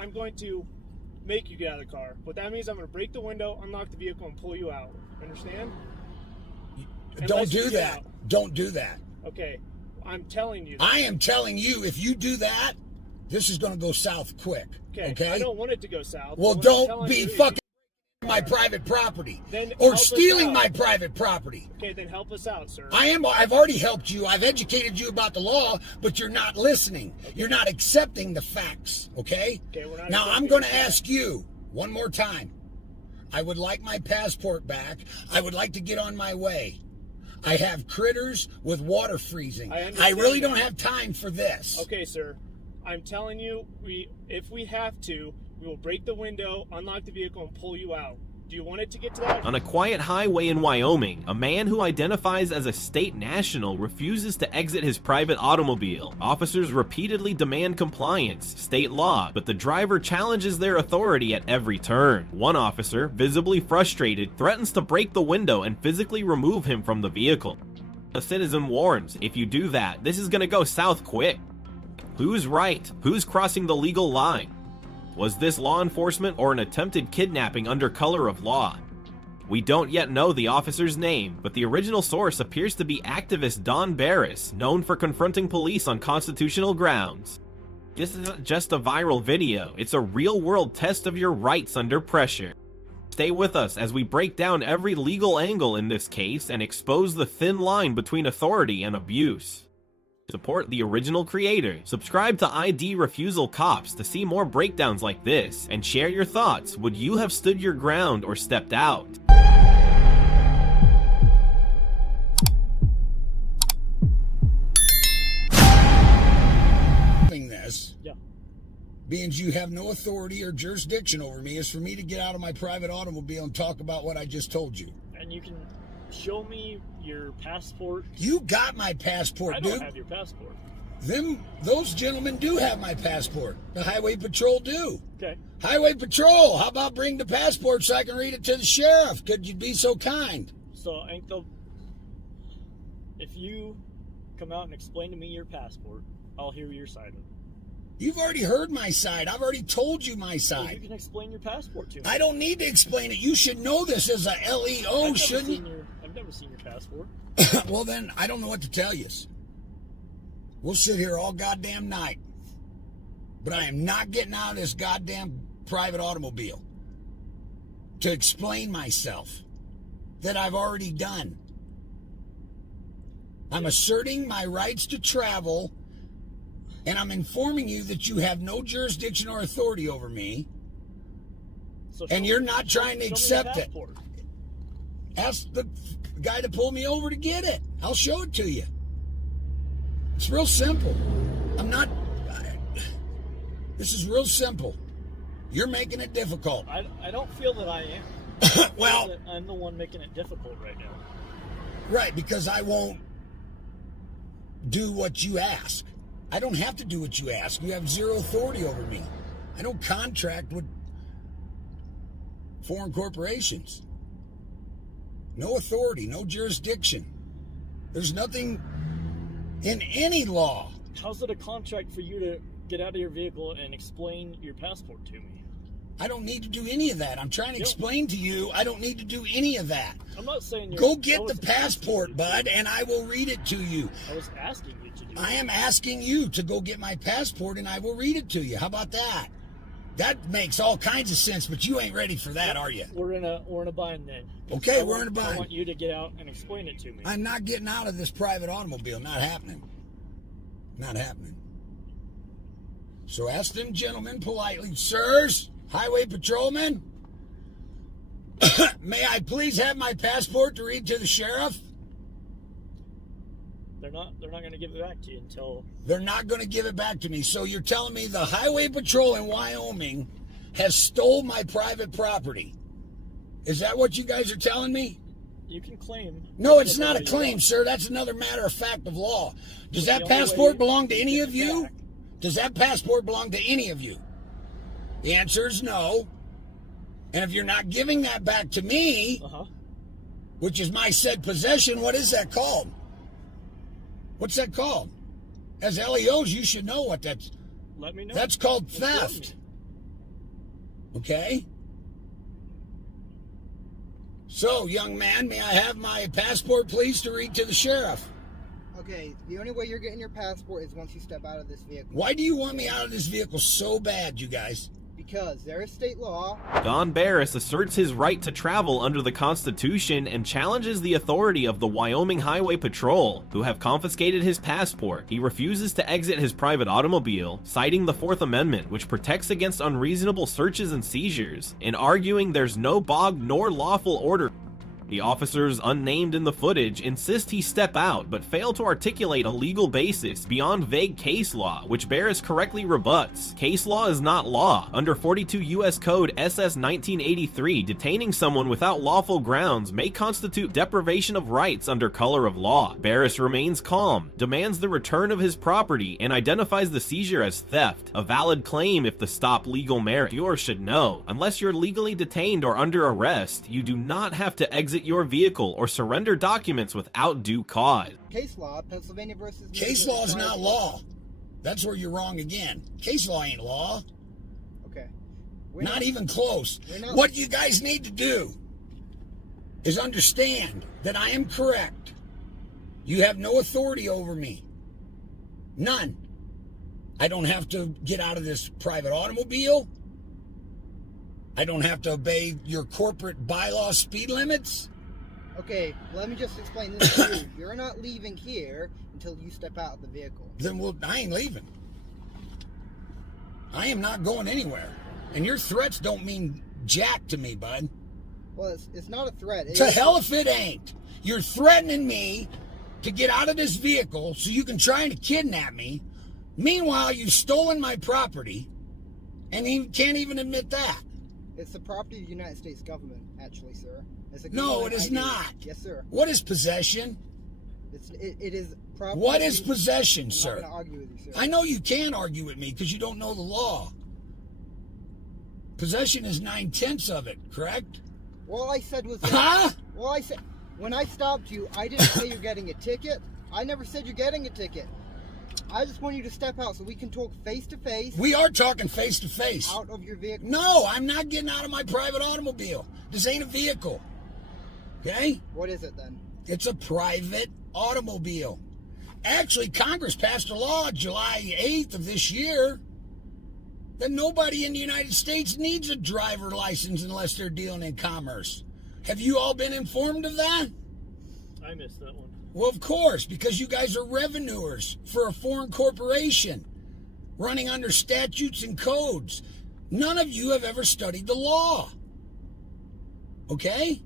I'm going to make you get out of the car. What that means, I'm going to break the window, unlock the vehicle, and pull you out. Understand? Don't do that. Don't do that. Okay. I'm telling you. I am telling you, if you do that, this is going to go south quick. Okay? I don't want it to go south. Well, don't be fucking my private property or stealing my private property. Okay, then help us out, sir. I've already helped you. I've educated you about the law, but you're not listening. Okay. You're not accepting the facts, okay? We're not. Now, I'm going to ask you one more time. I would like my passport back. I would like to get on my way. I have critters with water freezing. I really don't have time for this. Okay, sir. I'm telling you, if we have to, we will break the window, unlock the vehicle, and pull you out. Do you want it to get to that? On a quiet highway in Wyoming, a man who identifies as a state national refuses to exit his private automobile. Officers repeatedly demand compliance, state law, but the driver challenges their authority at every turn. One officer, visibly frustrated, threatens to break the window and physically remove him from the vehicle. A citizen warns, if you do that, this is gonna go south quick. Who's right? Who's crossing the legal line? Was this law enforcement or an attempted kidnapping under color of law? We don't yet know the officer's name, but the original source appears to be activist Don Barris, known for confronting police on constitutional grounds. This isn't just a viral video, it's a real-world test of your rights under pressure. Stay with us as we break down every legal angle in this case and expose the thin line between authority and abuse. Support the original creator, subscribe to ID Refusal Cops to see more breakdowns like this, and share your thoughts. Would you have stood your ground or stepped out? This, being you have no authority or jurisdiction over me, is for me to get out of my private automobile and talk about what I just told you. And you can show me your passport. You got my passport, dude. I don't have your passport. Those gentlemen do have my passport. The Highway Patrol do. Okay. Highway Patrol, how about bring the passport so I can read it to the sheriff? Could you be so kind? So, if you come out and explain to me your passport, I'll hear your side of it. You've already heard my side. I've already told you my side. Well, you can explain your passport to me. I don't need to explain it. You should know this as a LEO, shouldn't you? I've never seen your passport. Well, then, I don't know what to tell you. We'll sit here all goddamn night. But I am not getting out of this goddamn private automobile to explain myself that I've already done. I'm asserting my rights to travel, and I'm informing you that you have no jurisdiction or authority over me, and you're not trying to accept it. Ask the guy to pull me over to get it. I'll show it to you. It's real simple. This is real simple. You're making it difficult. I don't feel that I am. Well, I'm the one making it difficult right now. Right, because I won't do what you ask. I don't have to do what you ask. You have zero authority over me. I don't contract with foreign corporations. No authority, no jurisdiction. There's nothing in any law. How's it a contract for you to get out of your vehicle and explain your passport to me? I don't need to do any of that. I'm trying to explain to you, I don't need to do any of that. I'm not saying go get the passport, bud, and I will read it to you. I was asking you to do I am asking you to go get my passport, and I will read it to you. How about that? That makes all kinds of sense, but you ain't ready for that, are you? We're in a bind then. Okay, we're in a bind. I want you to get out and explain it to me. I'm not getting out of this private automobile. Not happening. Not happening. So ask them gentlemen politely, sirs, highway patrolmen, may I please have my passport to read to the sheriff? They're not going to give it back to you until... They're not going to give it back to me. So you're telling me the Highway Patrol in Wyoming has stole my private property. Is that what you guys are telling me? You can claim... No, it's not a claim, sir. That's another matter of fact of law. Does that passport belong to any of you? Does that passport belong to any of you? The answer is no. And if you're not giving that back to me, which is my said possession, what is that called? What's that called? As LEOs, you should know what that's... Let me know. That's called theft. Okay? So, young man, may I have my passport, please, to read to the sheriff? Okay, the only way you're getting your passport is once you step out of this vehicle. Why do you want me out of this vehicle so bad, you guys? Because there is state law. Don Barris asserts his right to travel under the Constitution and challenges the authority of the Wyoming Highway Patrol, who have confiscated his passport. He refuses to exit his private automobile, citing the Fourth Amendment, which protects against unreasonable searches and seizures, and arguing there's no bog nor lawful order. The officers, unnamed in the footage, insist he step out, but fail to articulate a legal basis beyond vague case law, which Barris correctly rebuts. Case law is not law. Under 42 U.S. Code SS 1983, detaining someone without lawful grounds may constitute deprivation of rights under color of law. Barris remains calm, demands the return of his property, and identifies the seizure as theft, a valid claim if the stop legal merit. Viewers should know, unless you're legally detained or under arrest, you do not have to exit your vehicle or surrender documents without due cause. Case law, Pennsylvania versus... Case law is not law. That's where you're wrong again. Case law ain't law. Okay. Not even close. What you guys need to do is understand that I am correct. You have no authority over me. None. I don't have to get out of this private automobile. I don't have to obey your corporate bylaw speed limits. Okay, let me just explain this to you. You're not leaving here until you step out of the vehicle. Then I ain't leaving. I am not going anywhere. And your threats don't mean jack to me, bud. Well, it's not a threat. To hell if it ain't. You're threatening me to get out of this vehicle so you can try and kidnap me. Meanwhile, you've stolen my property and you can't even admit that. It's the property of the United States government, actually, sir. No, it is not. Yes, sir. What is possession? It is property. What is possession, I'm sir? not going to argue with you, sir. I know you can argue with me because you don't know the law. Possession is 9/10 of it, correct? All I said was... Huh? All I said... When I stopped you, I didn't say you're getting a ticket. I never said you're getting a ticket. I just want you to step out so we can talk face to face. We are talking face to face. Out of your vehicle. No, I'm not getting out of my private automobile. This ain't a vehicle. Okay? What is it then? It's a private automobile. Actually, Congress passed a law July 8th of this year that nobody in the United States needs a driver license unless they're dealing in commerce. Have you all been informed of that? I missed that one. Well, of course, because you guys are revenuers for a foreign corporation running under statutes and codes. None of you have ever studied the law. Okay?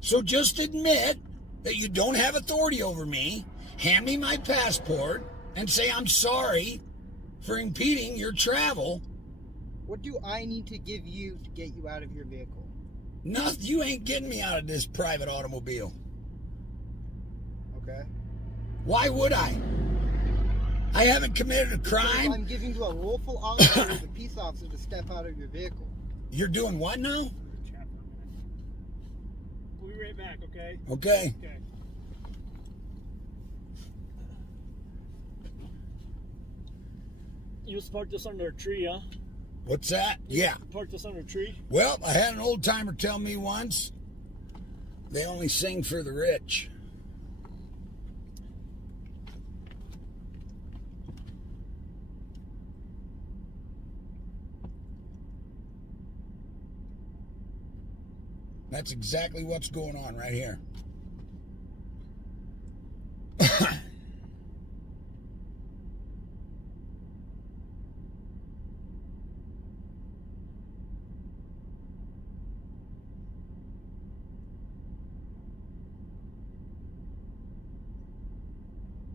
So just admit that you don't have authority over me, hand me my passport, and say I'm sorry for impeding your travel. What do I need to give you to get you out of your vehicle? Nothing. You ain't getting me out of this private automobile. Okay. Why would I? I haven't committed a crime. Because I'm giving you a lawful officer as a peace officer to step out of your vehicle. You're doing what now? We'll be right back, okay? Okay. Okay. You just parked this under a tree, huh? What's that? Yeah. Parked this under a tree? Well, I had an old timer tell me once, they only sing for the rich. That's exactly what's going on right here.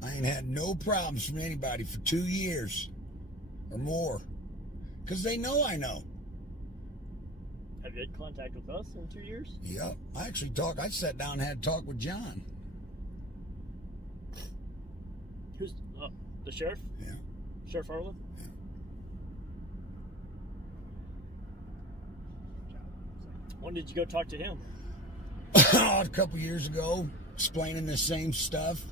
I ain't had no problems from anybody for 2 years or more. Because they know I know. Have you had contact with us in 2 years? Yep. I sat down and had a talk with John. Who's the sheriff? Yeah. Sheriff Harlan? Yeah. When did you go talk to him? A couple years ago, explaining the same stuff.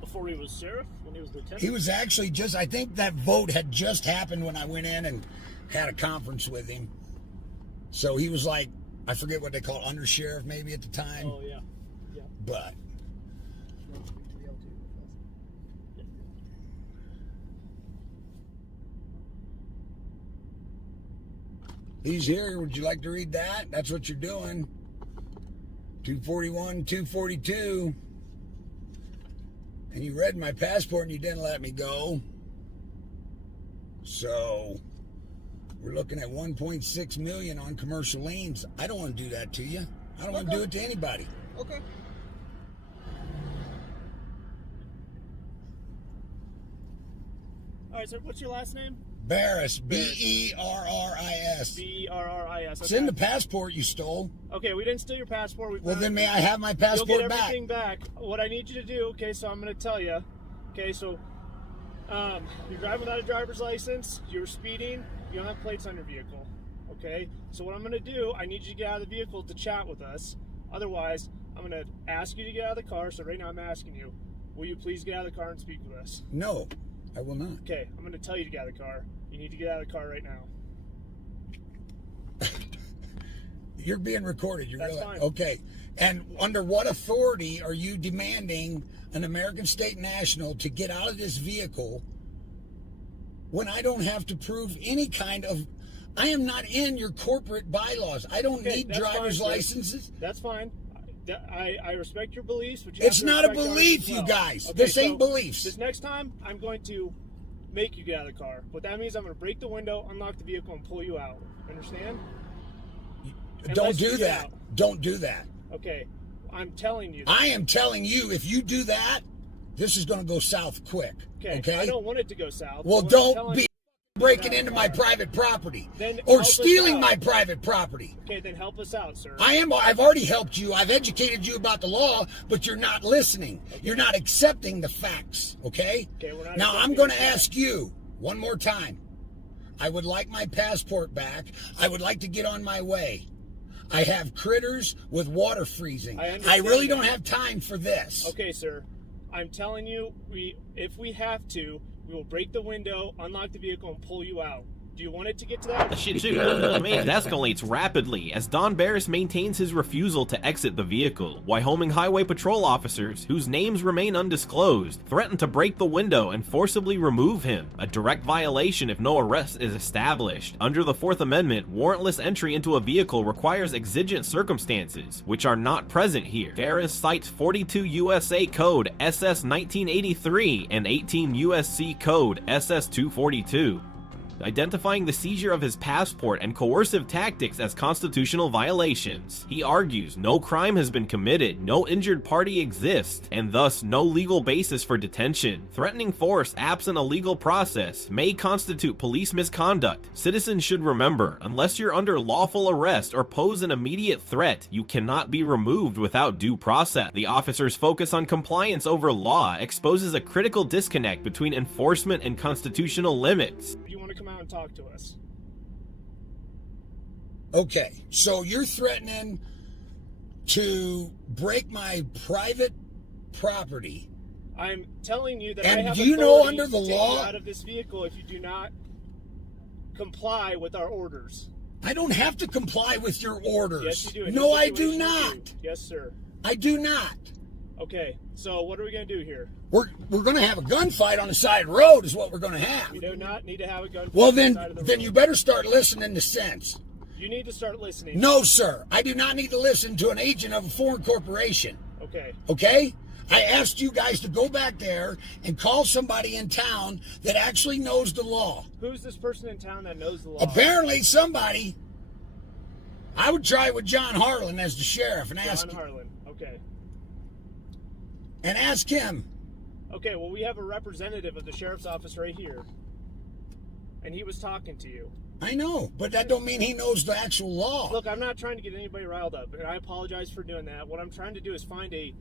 Before he was sheriff? When he was lieutenant? He was actually I think that vote had just happened when I went in and had a conference with him. So he was like, I forget what they call it, undersheriff maybe at the time. Oh, yeah. Yeah. But he's here. Would you like to read that? That's what you're doing. 241, 242. And you read my passport and you didn't let me go. So we're looking at 1.6 million on commercial liens. I don't want to do that to you. I don't want to do it to anybody. Okay. All right, sir. What's your last name? Barris, Berris. Berris. It's in the passport you stole. Okay, we didn't steal your passport. We Well, found then it. may I have my You'll passport get back? everything back. What I need you to do, okay, so I'm going to tell you. Okay, so you're driving without a driver's license, you're speeding, you don't have plates on your vehicle. Okay, so what I'm going to do, I need you to get out of the vehicle to chat with us. Otherwise, I'm going to ask you to get out of the car. So right now I'm asking you, will you please get out of the car and speak with us? No, I will not. Okay, I'm going to tell you to get out of the car. You need to get out of the car right now. You're being recorded. You That's realize? fine. Okay. And under what authority are you demanding an American state national to get out of this vehicle when I don't have to prove any kind of... I am not in your corporate bylaws. I don't Okay, need that's driver's fine, sir. licenses. That's fine. I respect your beliefs, but you It's have to not a respect ours belief, as you well. guys. Okay, This ain't so beliefs. This next time, I'm going to make you get out of the car. What that means, I'm going to break the window, unlock the vehicle, and pull you out. Understand? Don't Unless you do get that. out. Don't do that. Okay, I'm telling you. I am telling you, if you do that, this is going to go south quick. Okay, I don't want it to go south. Well, What I'm don't telling be you- breaking into my private property Then or help us stealing out. my private property. Okay, then help us out, sir. I've already helped you. I've educated you about the law, but you're not listening. You're not accepting the facts, okay? Okay, we're not Now, I'm accepting going to the facts. ask you one more time. I would like my passport back. I would like to get on my way. I have critters with water freezing. I I understand really that. don't have time for this. Okay, sir. I'm telling you, if we have to, we will break the window, unlock the vehicle, and pull you out. Do you want it to get to that? Shit, it escalates rapidly as Don Barris maintains his refusal to exit the vehicle. Wyoming Highway Patrol officers, whose names remain undisclosed, threaten to break the window and forcibly remove him, a direct violation if no arrest is established. Under the Fourth Amendment, warrantless entry into a vehicle requires exigent circumstances, which are not present here. Barris cites 42 USA Code SS 1983 and 18 USC Code SS 242. Identifying the seizure of his passport and coercive tactics as constitutional violations. He argues no crime has been committed, no injured party exists, and thus no legal basis for detention. Threatening force absent a legal process may constitute police misconduct. Citizens should remember, unless you're under lawful arrest or pose an immediate threat, you cannot be removed without due process. The officer's focus on compliance over law exposes a critical disconnect between enforcement and constitutional limits. Do you want to come out and talk to us? Okay, so you're threatening to break my private property. I'm telling you that And I have do you know authority under the to take law- you out of this vehicle if you do not comply with our orders. I don't have to comply with your orders. Yes, you do. In No, this I do situation, you not. do. Yes, sir. I do not. Okay, so what are we going to do here? We're going to have a gunfight on the side of the road is what we're going to have. We do not need to have a gun. Well, on the then side of the then road. you better start listening to sense. You need to start listening. No, sir. I do not need to listen to an agent of a foreign corporation. Okay. Okay? I asked you guys to go back there and call somebody in town that actually knows the law. Who's this person in town that knows the law? Apparently somebody. I would try with John Harlan as the sheriff and John Harlan. Okay. ask him. Okay, well, we have a representative of the sheriff's office right here. And he was talking to you. I know, but that don't mean he knows the actual law. Look, I'm not trying to get anybody riled up, and I apologize for doing that. What I'm trying to do is find an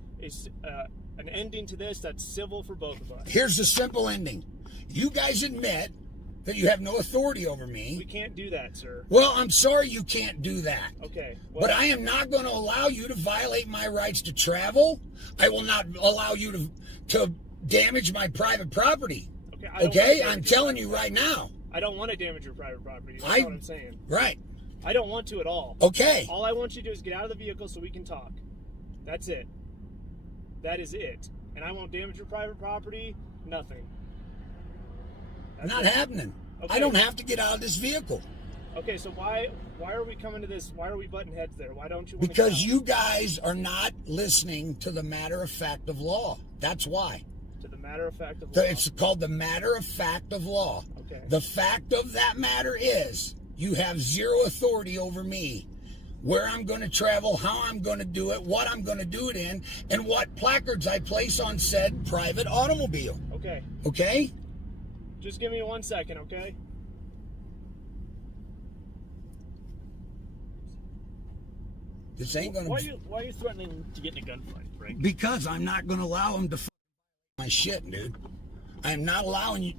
ending to this that's civil for both of us. Here's the simple ending. You guys admit that you have no authority over We me. can't do that, sir. Well, I'm sorry you can't do that. Okay. But I am not going to allow you to violate my rights to travel. I will not allow you to damage my private property. I don't Okay? want I'm to do telling that. you right now. I don't want to damage your private property. That's what I'm saying. Right. I don't want to at all. Okay. All I want you to do is get out of the vehicle so we can talk. That's it. That is it. And I won't damage your private property. Nothing. That's Not happening. Okay. I don't have to get out of this vehicle. Okay, so why are we coming to this? Why are we butting heads there? Why don't you? Because you guys are not listening to the matter of fact of law. That's why. To the matter of fact of law. It's called the matter of fact of law. Okay. The fact of that matter is you have zero authority over me. Where I'm going to travel, how I'm going to do it, what I'm going to do it in, and what placards I place on said private automobile. Okay. Okay? Just give me 1 second, okay? This ain't going to... Why are you threatening to get in a gunfight, Frank? Because I'm not going to allow them to my shit, dude. I'm not allowing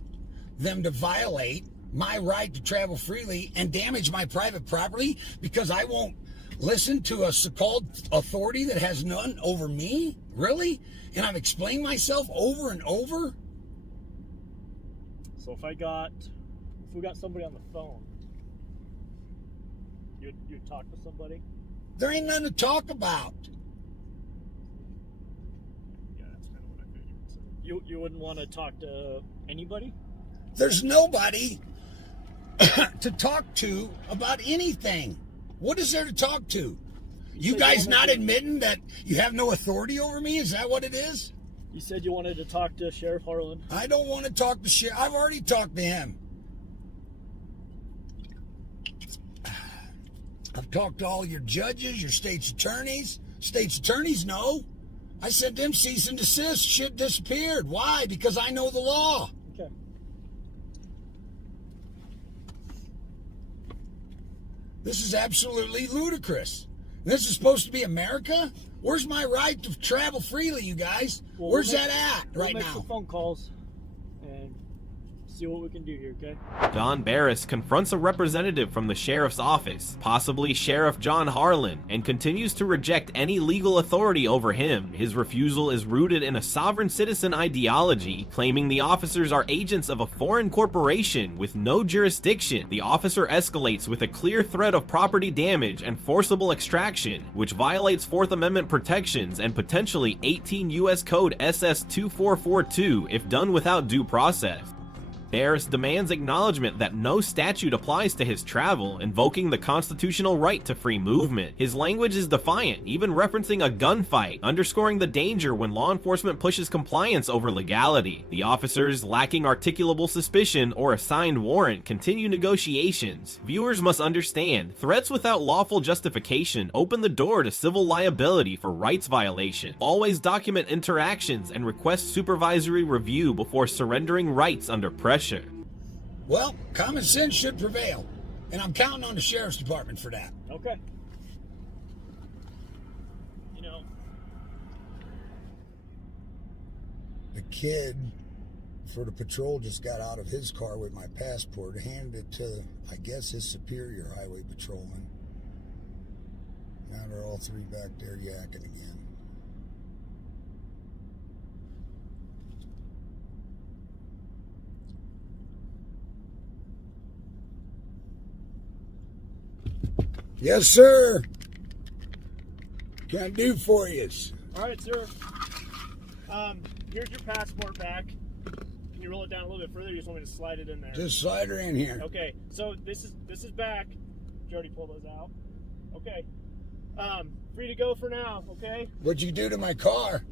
them to violate my right to travel freely and damage my private property because I won't listen to a so-called authority that has none over me? Really? And I've explained myself over and over? So if we got somebody on the phone, you'd talk to somebody? There ain't nothing to talk about. Yeah, that's kind of what I figured. You wouldn't want to talk to anybody? There's nobody to talk to about anything. What is there to talk to? You guys not admitting that you have no authority over me? Is that what it is? You said you wanted to talk to Sheriff Harlan. I don't want to talk to Sheriff. I've already talked to him. I've talked to all your judges, your state's attorneys. State's attorneys know. I sent them cease and desist. Shit disappeared. Why? Because I know the law. Okay. This is absolutely ludicrous. This is supposed to be America? Where's my right to travel freely, you guys? Well, Where's that at right we'll make now? some phone calls and see what we can do here, okay? Don Barris confronts a representative from the sheriff's office, possibly Sheriff John Harlan, and continues to reject any legal authority over him. His refusal is rooted in a sovereign citizen ideology, claiming the officers are agents of a foreign corporation with no jurisdiction. The officer escalates with a clear threat of property damage and forcible extraction, which violates Fourth Amendment protections and potentially 18 U.S. Code SS 2442 if done without due process. Barris demands acknowledgement that no statute applies to his travel, invoking the constitutional right to free movement. His language is defiant, even referencing a gunfight, underscoring the danger when law enforcement pushes compliance over legality. The officers, lacking articulable suspicion or a signed warrant, continue negotiations. Viewers must understand, threats without lawful justification open the door to civil liability for rights violation. Always document interactions and request supervisory review before surrendering rights under pressure. Well, common sense should prevail. And I'm counting on the sheriff's department for that. Okay. You know, The kid for the patrol just got out of his car with my passport, handed it to, I guess, his superior highway patrolman. Now they're all three back there yakking again. Yes, sir. Can I do for you? All right, sir. Here's your passport back. Can you roll it down a little bit further? You just want me to slide it in there? Just slide her in here. Okay. So this is back. Did you already pull those out? Okay. Free to go for now. Okay. What'd you do to my car?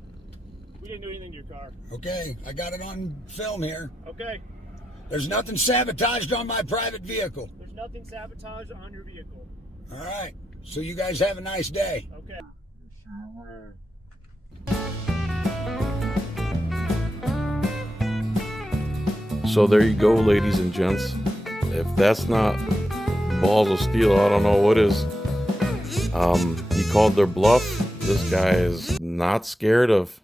We didn't do anything to your car. Okay, I got it on film here. Okay. There's nothing sabotaged on my private vehicle. There's nothing sabotaged on your vehicle. All right. So you guys have a nice day. Okay. So there you go, ladies and gents. If that's not balls of steel, I don't know what is. He called their bluff. This guy is not scared of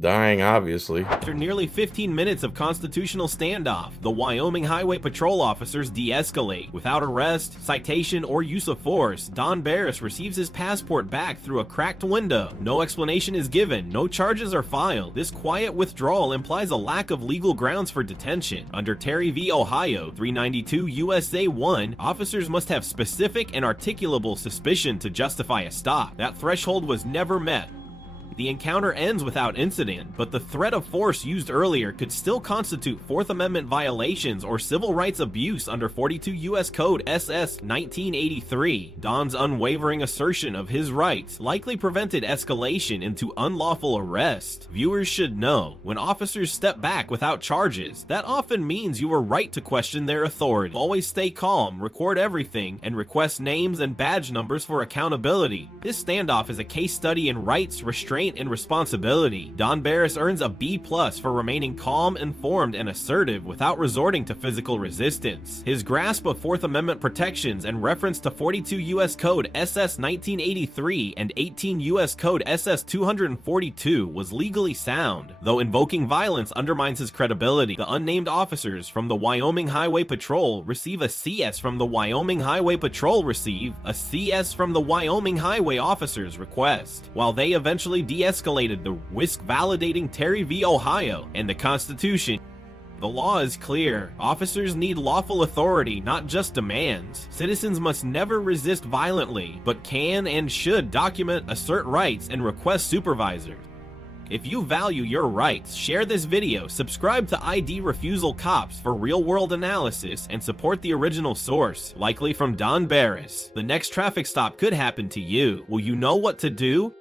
dying, obviously. After nearly 15 minutes of constitutional standoff, the Wyoming Highway Patrol officers de-escalate. Without arrest, citation, or use of force, Don Barris receives his passport back through a cracked window. No explanation is given, no charges are filed. This quiet withdrawal implies a lack of legal grounds for detention. Under Terry v. Ohio 392 USA 1, officers must have specific and articulable suspicion to justify a stop. That threshold was never met. The encounter ends without incident, but the threat of force used earlier could still constitute Fourth Amendment violations or civil rights abuse under 42 U.S. Code SS 1983. Don's unwavering assertion of his rights likely prevented escalation into unlawful arrest. Viewers should know, when officers step back without charges, that often means you were right to question their authority. Always stay calm, record everything, and request names and badge numbers for accountability. This standoff is a case study in rights, restraint, and responsibility. Don Barris earns a B+ for remaining calm, informed, and assertive without resorting to physical resistance. His grasp of Fourth Amendment protections and reference to 42 U.S. Code SS 1983 and 18 U.S. Code SS 242 was legally sound. Though invoking violence undermines his credibility, the unnamed officers from the Wyoming Highway Patrol receive a CS from the Wyoming Highway Patrol receive a CS from the Wyoming Highway officers request. While they eventually de-escalated the risk-validating Terry v. Ohio and the Constitution, the law is clear. Officers need lawful authority, not just demands. Citizens must never resist violently, but can and should document, assert rights, and request supervisors. If you value your rights, share this video, subscribe to ID Refusal Cops for real-world analysis, and support the original source, likely from Don Barris. The next traffic stop could happen to you. Will you know what to do?